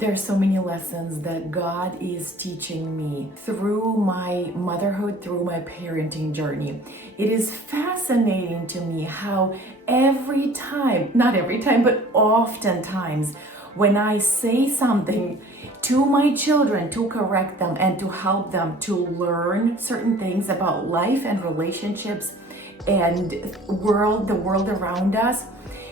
There's so many lessons that God is teaching me through my motherhood, through my parenting journey. It is fascinating to me how every time, not every time, but oftentimes, when I say something to my children to correct them and to help them to learn certain things about life and relationships and the world around us,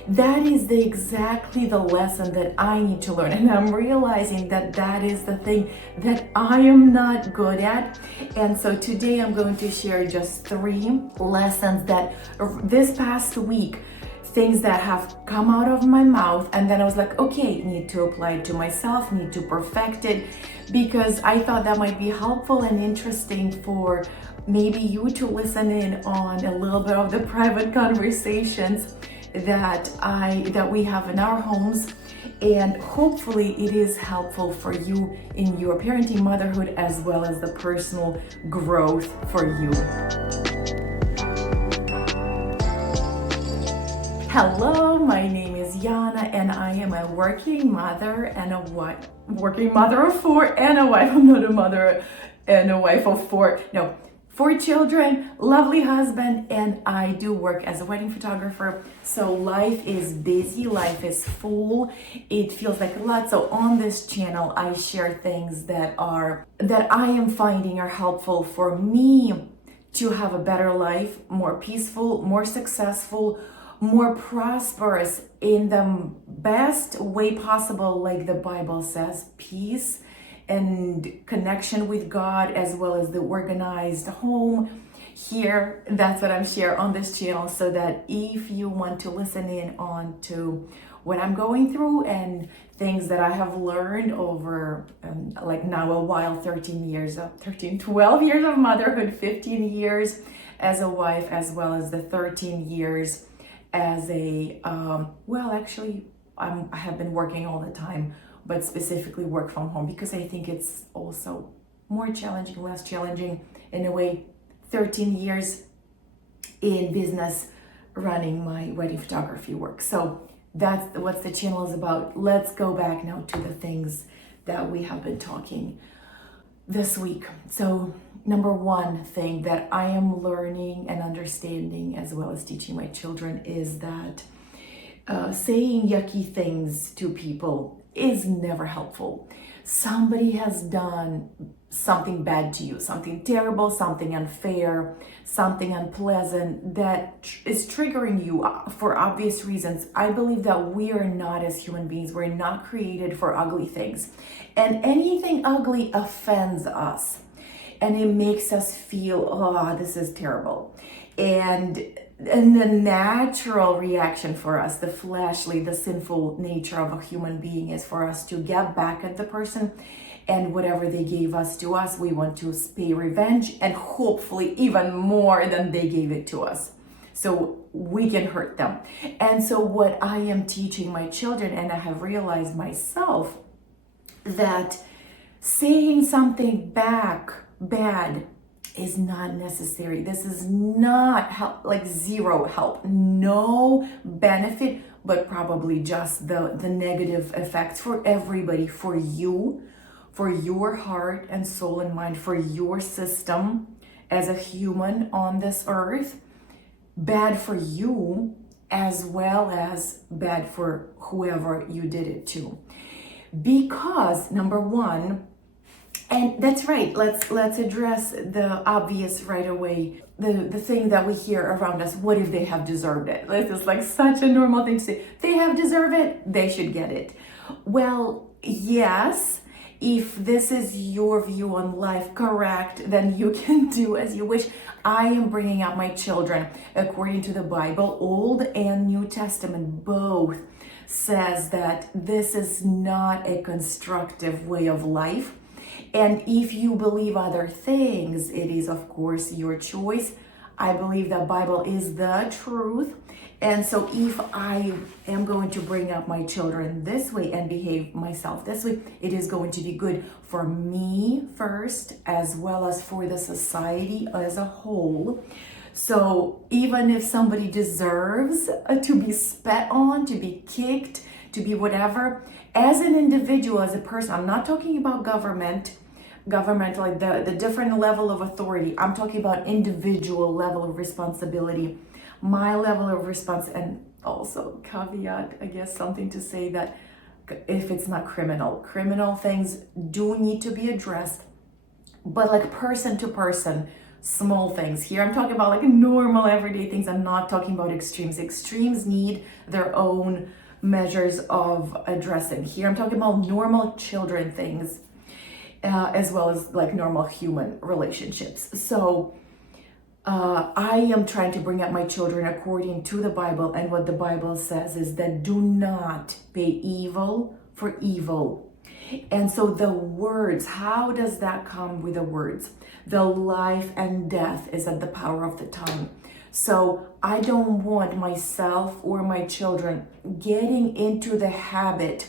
that is exactly the lesson that I need to learn. And I'm realizing that that is the thing that I am not good at. And so today I'm going to share just 3 lessons that this past week, things that have come out of my mouth, and then I was like, okay, need to apply it to myself, need to perfect it, because I thought that might be helpful and interesting for maybe you to listen in on a little bit of the private conversations that we have in our homes, and hopefully it is helpful for you in your parenting, motherhood, as well as the personal growth for you. Hello, my name is Yana, and I am a working mother and a wife. Working mother of 4 and a wife. I'm not a mother and a wife of 4. No, 4 children, lovely husband, and I do work as a wedding photographer. So life is busy, life is full. It feels like a lot. So on this channel, I share things that I am finding are helpful for me to have a better life, more peaceful, more successful, more prosperous in the best way possible, like the Bible says, peace and connection with God, as well as the organized home. Here, that's what I'm sharing on this channel, so that if you want to listen in on to what I'm going through and things that I have learned over like now a while, 12 years of motherhood, 15 years as a wife, as well as the 13 years as a, I have been working all the time, but specifically work from home, because I think it's also more challenging, less challenging in a way. 13 years in business running my wedding photography work. So that's what the channel is about. Let's go back now to the things that we have been talking this week. So number 1 thing that I am learning and understanding, as well as teaching my children, is that saying yucky things to people is never helpful. Somebody has done something bad to you, something terrible, something unfair, something unpleasant that is triggering you for obvious reasons. I believe that we are not, as human beings, we're not created for ugly things. And anything ugly offends us. And it makes us feel, oh, this is terrible. And the natural reaction for us, the fleshly, the sinful nature of a human being, is for us to get back at the person, and whatever they gave to us, we want to pay revenge, and hopefully even more than they gave it to us, so we can hurt them. And so what I am teaching my children, and I have realized myself, that saying something back bad is not necessary. This is not help, like zero help, no benefit, but probably just the negative effects for everybody, for you, for your heart and soul and mind, for your system as a human on this earth. Bad for you, as well as bad for whoever you did it to. Because number 1, and that's right, let's address the obvious right away, the thing that we hear around us. What if they have deserved it? It's like such a normal thing to say. They have deserved it, they should get it. Well, yes, if this is your view on life, correct, then you can do as you wish. I am bringing up my children according to the Bible. Old and New Testament both says that this is not a constructive way of life. And if you believe other things, it is, of course, your choice. I believe that Bible is the truth. And so if I am going to bring up my children this way and behave myself this way, it is going to be good for me first, as well as for the society as a whole. So even if somebody deserves to be spat on, to be kicked, to be whatever, as an individual, as a person, I'm not talking about government, like the different level of authority. I'm talking about individual level of responsibility, my level of response, and also caveat, I guess, something to say that if it's not criminal things do need to be addressed, but like person to person, small things. Here I'm talking about like normal everyday things. I'm not talking about extremes need their own measures of addressing. Here I'm talking about normal children things, as well as like normal human relationships. So I am trying to bring up my children according to the Bible, and what the Bible says is that do not pay evil for evil. And so the words, how does that come with the words? The life and death is at the power of the tongue. So I don't want myself or my children getting into the habit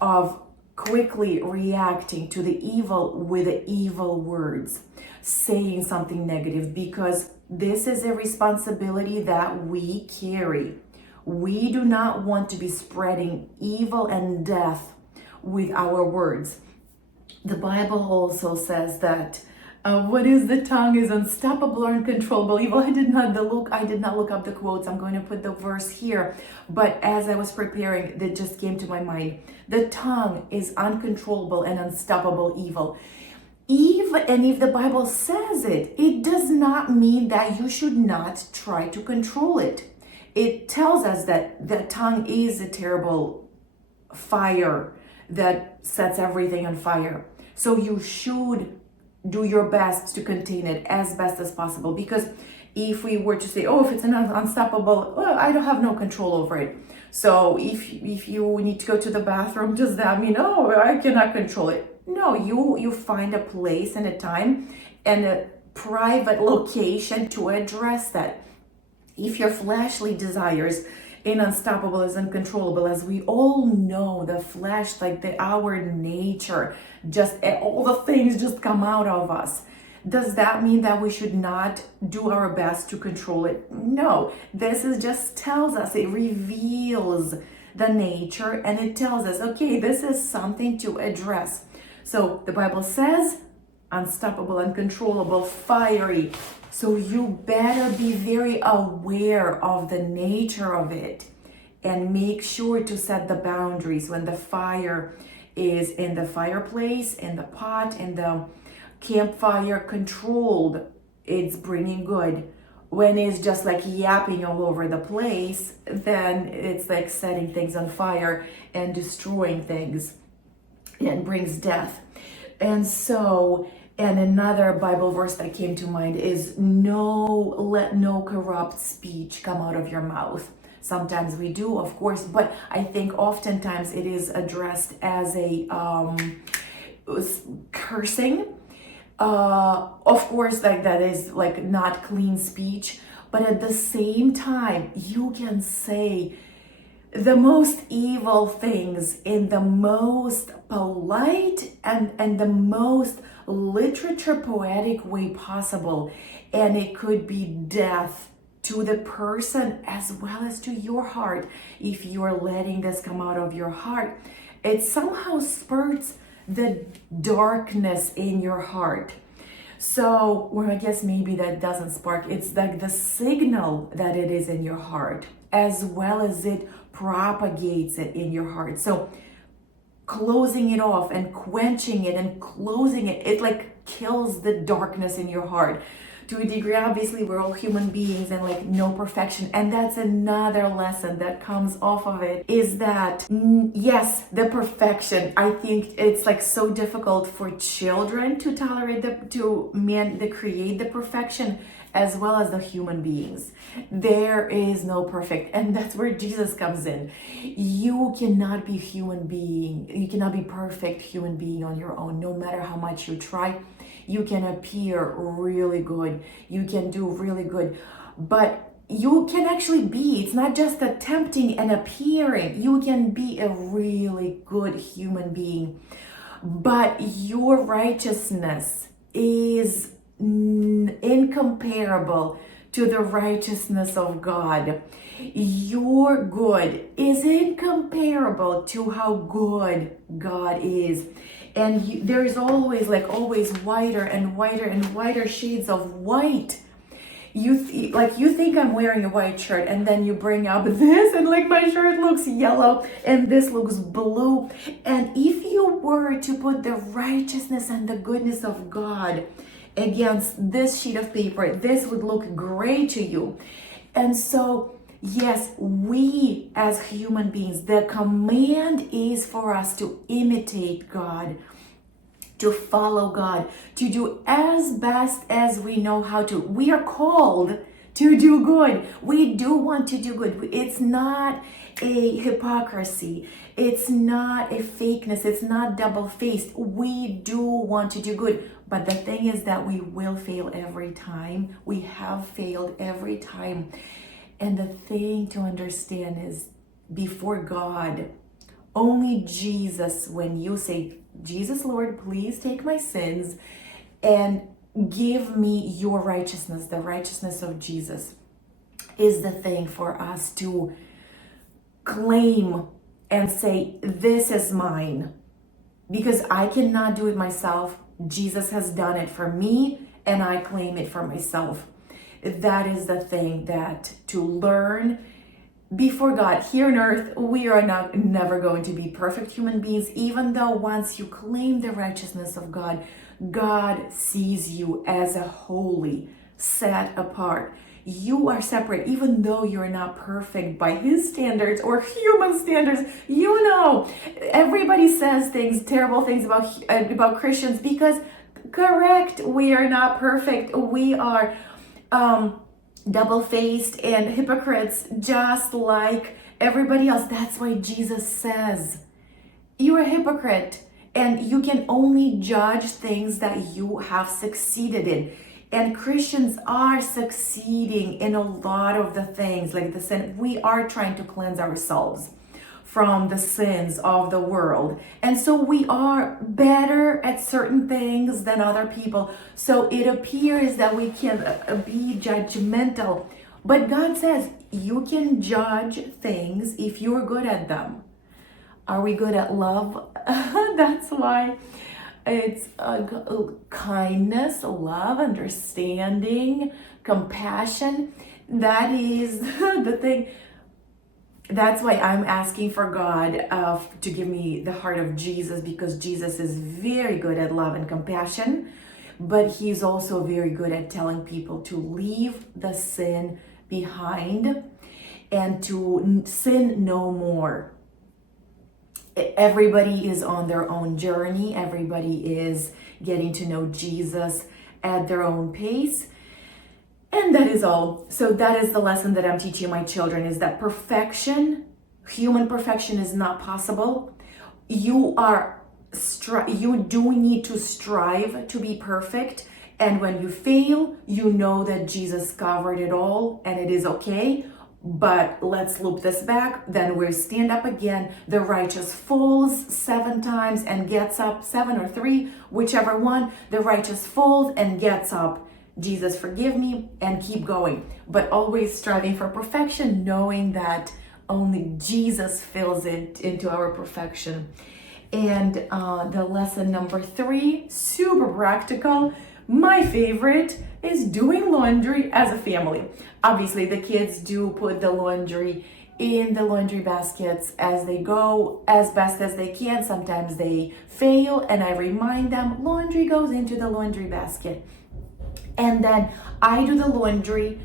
of quickly reacting to the evil with the evil words, saying something negative, because this is a responsibility that we carry. We do not want to be spreading evil and death with our words. The Bible also says that what is the tongue is unstoppable or uncontrollable evil. I did not look up the quotes. I'm going to put the verse here, but as I was preparing, that just came to my mind. The tongue is uncontrollable and unstoppable evil. And if the Bible says it, it does not mean that you should not try to control it. It tells us that the tongue is a terrible fire that sets everything on fire. So you should do your best to contain it as best as possible, because if we were to say, oh, if it's an unstoppable, well, I don't have no control over it. So if you need to go to the bathroom, does that mean, oh, I cannot control it? No, you find a place and a time and a private location to address that. If your fleshly desires in unstoppable is uncontrollable, as we all know, the flesh, like our nature, just all the things just come out of us. Does that mean that we should not do our best to control it? No, this is just tells us, it reveals the nature, and it tells us, okay, this is something to address. So the Bible says unstoppable, uncontrollable, fiery. So you better be very aware of the nature of it and make sure to set the boundaries when the fire is in the fireplace, in the pot, in the campfire, controlled, it's bringing good. When it's just like yapping all over the place, then it's like setting things on fire and destroying things and brings death. And so, and another Bible verse that came to mind is let no corrupt speech come out of your mouth. Sometimes we do, of course, but I think oftentimes it is addressed as a cursing. Of course, like that is like not clean speech, but at the same time, you can say the most evil things in the most polite and the most literature poetic way possible, and it could be death to the person as well as to your heart. If you're letting this come out of your heart, it somehow spurts the darkness in your heart. So, or I guess maybe that doesn't spark, it's like the signal that it is in your heart, as well as it propagates it in your heart. So closing it off and quenching it and closing it, it like kills the darkness in your heart. To a degree, obviously, we're all human beings and like no perfection. And that's another lesson that comes off of it, is that yes, the perfection, I think it's like so difficult for children to tolerate to create the perfection, as well as the human beings. There is no perfect, and that's where Jesus comes in. You cannot be human being, you cannot be perfect human being on your own, no matter how much you try. You can appear really good, you can do really good, but you can actually be, it's not just attempting and appearing, you can be a really good human being, but your righteousness is incomparable to the righteousness of God. Your good is incomparable to how good God is. And there's always whiter and whiter and whiter shades of white. You think I'm wearing a white shirt, and then you bring up this, and like my shirt looks yellow and this looks blue. And if you were to put the righteousness and the goodness of God against this sheet of paper, this would look gray to you. And so, yes, we as human beings, the command is for us to imitate God, to follow God, to do as best as we know how to. We are called to do good. We do want to do good. It's not a hypocrisy. It's not a fakeness. It's not double-faced. We do want to do good. But the thing is that we will fail every time. We have failed every time. And the thing to understand is, before God, only Jesus, when you say, Jesus, Lord, please take my sins and give me your righteousness, the righteousness of Jesus, is the thing for us to claim and say, this is mine. Because I cannot do it myself. Jesus has done it for me, and I claim it for myself. That is the thing that to learn before God here on earth. We are never going to be perfect human beings, even though once you claim the righteousness of God, God sees you as a holy, set apart. You are separate, even though you're not perfect by his standards or human standards. You know, everybody says terrible things about Christians because, correct, we are not perfect. We are double-faced and hypocrites just like everybody else. That's why Jesus says, you're a hypocrite and you can only judge things that you have succeeded in. And Christians are succeeding in a lot of the things, like the sin. We are trying to cleanse ourselves from the sins of the world. And so we are better at certain things than other people. So it appears that we can be judgmental. But God says you can judge things if you're good at them. Are we good at love? That's why it's kindness, love, understanding, compassion. That is the thing. That's why I'm asking for God to give me the heart of Jesus, because Jesus is very good at love and compassion, but he's also very good at telling people to leave the sin behind and to sin no more. Everybody is on their own journey. Everybody is getting to know Jesus at their own pace. And that is all. So that is the lesson that I'm teaching my children, is that human perfection is not possible. You do need to strive to be perfect. And when you fail, you know that Jesus covered it all and it is okay. But let's loop this back. Then we stand up again. The righteous falls 7 times and gets up, 7 or 3, whichever one. The righteous falls and gets up. Jesus, forgive me, and keep going. But always striving for perfection, knowing that only Jesus fills it into our perfection. And the lesson number 3, super practical. My favorite is doing laundry as a family. Obviously, the kids do put the laundry in the laundry baskets as they go, as best as they can. Sometimes they fail, and I remind them, laundry goes into the laundry basket. And then I do the laundry.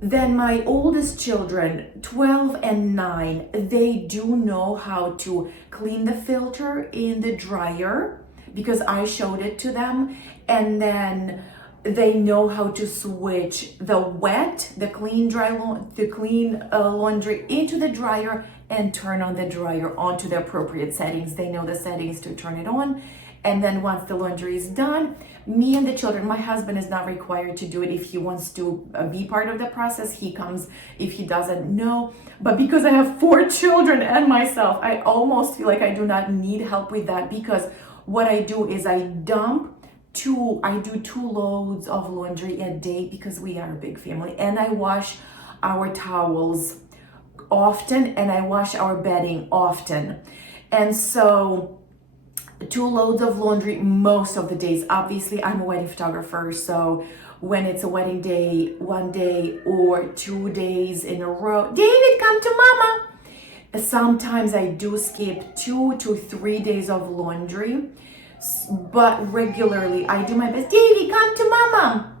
Then my oldest children, 12 and 9, they do know how to clean the filter in the dryer because I showed it to them. And then they know how to switch the clean laundry into the dryer and turn on the dryer onto the appropriate settings. They know the settings to turn it on. And then once the laundry is done, me and the children, my husband is not required to do it. If he wants to be part of the process, he comes. If he doesn't, no. But because I have 4 children and myself, I almost feel like I do not need help with that, because what I do is I dump I do 2 loads of laundry a day because we are a big family, and I wash our towels often, and I wash our bedding often. And so 2 loads of laundry most of the days. Obviously, I'm a wedding photographer, so when it's a wedding day, 1 day or 2 days in a row, David, come to mama. Sometimes I do skip 2 to 3 days of laundry, but regularly I do my best. David, come to mama.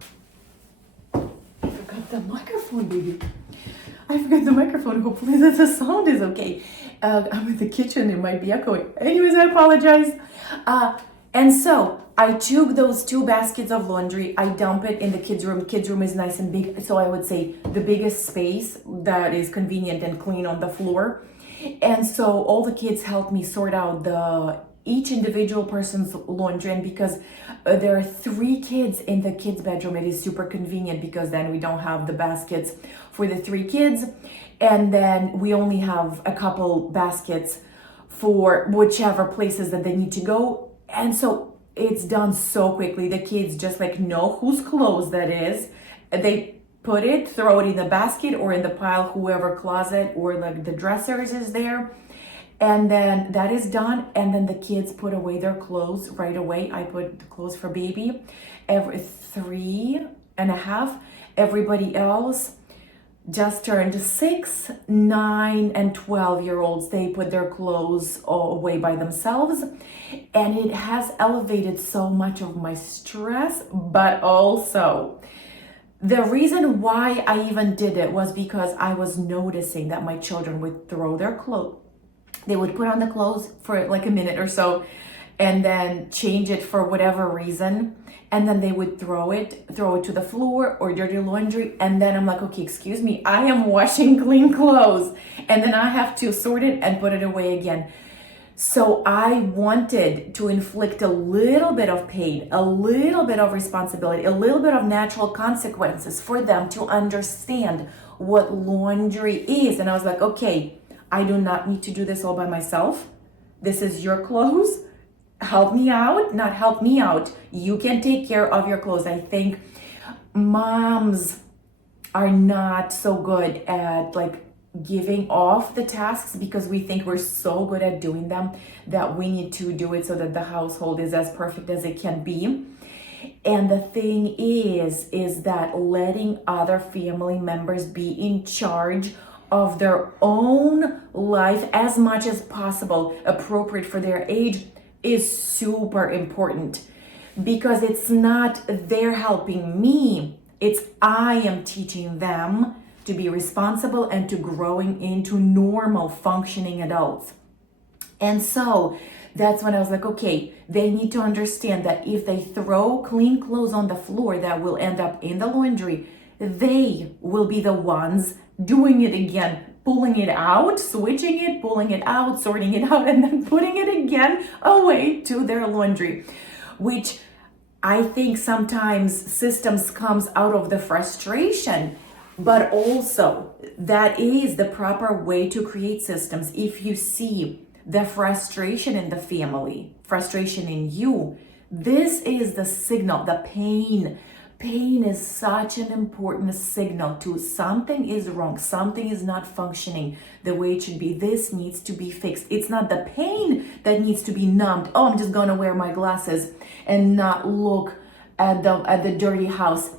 I forgot the microphone, baby. I forgot the microphone. Hopefully the sound is okay. I'm in the kitchen. It might be echoing. Anyways, I apologize. And so I took those 2 baskets of laundry. I dump it in the kids' room. Kids' room is nice and big. So I would say the biggest space that is convenient and clean on the floor. And so all the kids helped me sort out each individual person's laundry. And because there are 3 kids in the kids' bedroom, it is super convenient because then we don't have the baskets for the 3 kids. And then we only have a couple baskets for whichever places that they need to go. And so it's done so quickly. The kids just like know whose clothes that is. They put it, throw it in the basket or in the pile, whoever closet or like the dressers is there. And then that is done. And then the kids put away their clothes right away. I put the clothes for baby every 3.5. Everybody else just turned 6, 9, and 12-year-olds. They put their clothes all away by themselves. And it has elevated so much of my stress, but also the reason why I even did it was because I was noticing that my children would throw their clothes. They would put on the clothes for like a minute or so and then change it for whatever reason. And then they would throw it to the floor or dirty laundry. And then I'm like, okay, excuse me, I am washing clean clothes. And then I have to sort it and put it away again. So I wanted to inflict a little bit of pain, a little bit of responsibility, a little bit of natural consequences for them to understand what laundry is. And I was like, okay, I do not need to do this all by myself. This is your clothes. Help me out, not help me out. You can take care of your clothes. I think moms are not so good at like giving off the tasks because we think we're so good at doing them that we need to do it so that the household is as perfect as it can be. And the thing is that letting other family members be in charge of their own life as much as possible, appropriate for their age, is super important because it's not they're helping me, it's I am teaching them to be responsible and to growing into normal functioning adults. And so that's when I was like, okay, they need to understand that if they throw clean clothes on the floor that will end up in the laundry, they will be the ones doing it again, pulling it out, switching it, pulling it out, sorting it out, and then putting it again away to their laundry, which I think sometimes systems comes out of the frustration, but also that is the proper way to create systems. If you see the frustration in the family, frustration in you, this is the signal, the pain. Pain is such an important signal to something is wrong, something is not functioning the way it should be. This needs to be fixed. It's not the pain that needs to be numbed. Oh, I'm just gonna wear my glasses and not look at the dirty house.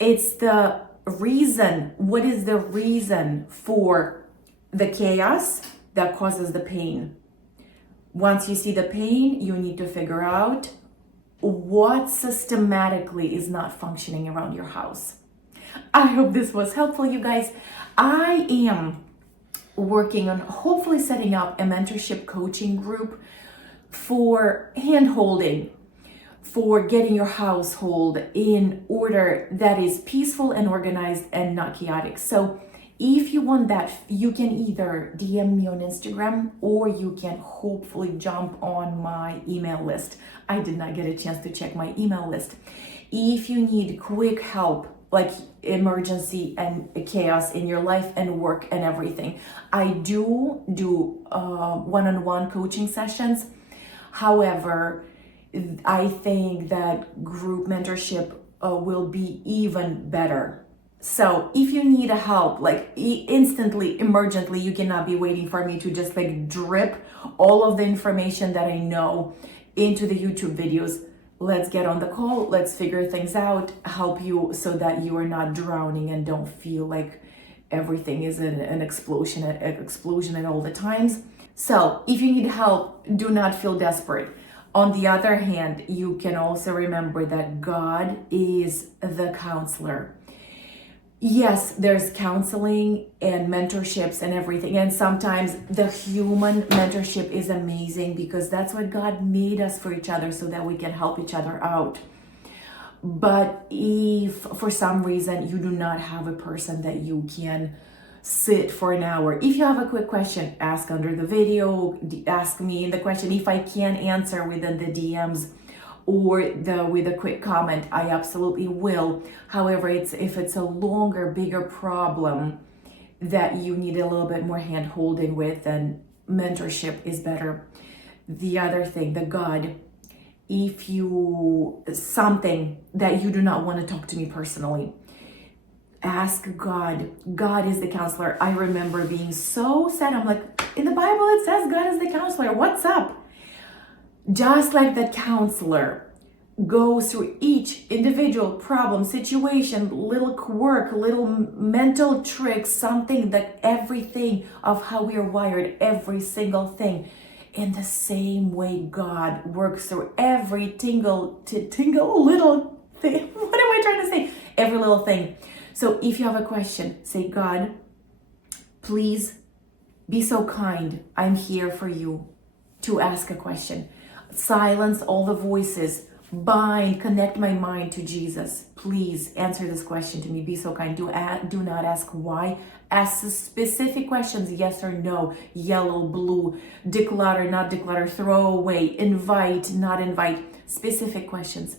It's the reason. What is the reason for the chaos that causes the pain? Once you see the pain, you need to figure out what systematically is not functioning around your house. I hope this was helpful, you guys. I am working on hopefully setting up a mentorship coaching group for hand-holding, for getting your household in order that is peaceful and organized and not chaotic. So if you want that, you can either DM me on Instagram or you can hopefully jump on my email list. I did not get a chance to check my email list. If you need quick help, like emergency and chaos in your life and work and everything, I do one-on-one coaching sessions. However, I think that group mentorship will be even better. So if you need a help, like instantly, emergently, you cannot be waiting for me to just like drip all of the information that I know into the YouTube videos. Let's get on the call. Let's figure things out, help you so that you are not drowning and don't feel like everything is an explosion at all the times. So if you need help, do not feel desperate. On the other hand, you can also remember that God is the counselor. Yes, there's counseling and mentorships and everything. And sometimes the human mentorship is amazing because that's what God made us for each other, so that we can help each other out. But if for some reason you do not have a person that you can sit for an hour, if you have a quick question, ask under the video, ask me in the question. If I can't answer within the DMs or with a quick comment, I absolutely will. However, if it's a longer, bigger problem that you need a little bit more hand holding with, then mentorship is better. The other thing, the God, if you, something that you do not want to talk to me personally, ask God. God is the counselor. I remember being so sad. I'm like, in the Bible it says God is the counselor. What's up? Just like the counselor goes through each individual problem, situation, little quirk, little mental tricks, something that everything of how we are wired, every single thing. In the same way, God works through every tingle little thing. What am I trying to say? Every little thing. So if you have a question, say, God, please be so kind. I'm here for you to ask a question. Silence all the voices. Connect my mind to Jesus. Please answer this question to me. Be so kind. Do not ask why. Ask specific questions, yes or no, yellow, blue, declutter, not declutter, throw away, invite, not invite. Specific questions.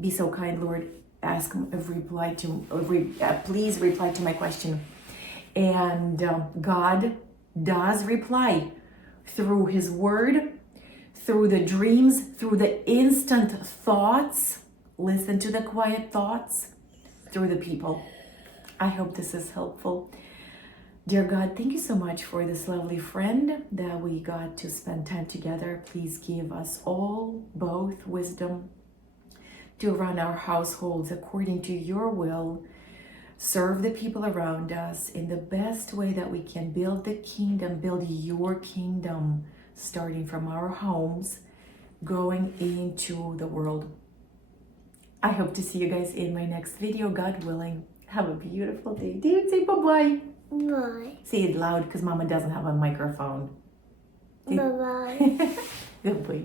Be so kind, Lord. Please reply to my question. And God does reply through His Word, through the dreams, through the instant thoughts. Listen to the quiet thoughts, through the people. I hope this is helpful. Dear God, thank you so much for this lovely friend that we got to spend time together. Please give us all both wisdom to run our households according to your will, serve the people around us in the best way that we can, build the kingdom, build your kingdom, starting from our homes, going into the world. I hope to see you guys in my next video, God willing. Have a beautiful day. Dude, say bye-bye. Bye. Say it loud because Mama doesn't have a microphone. Bye-bye. Good boy.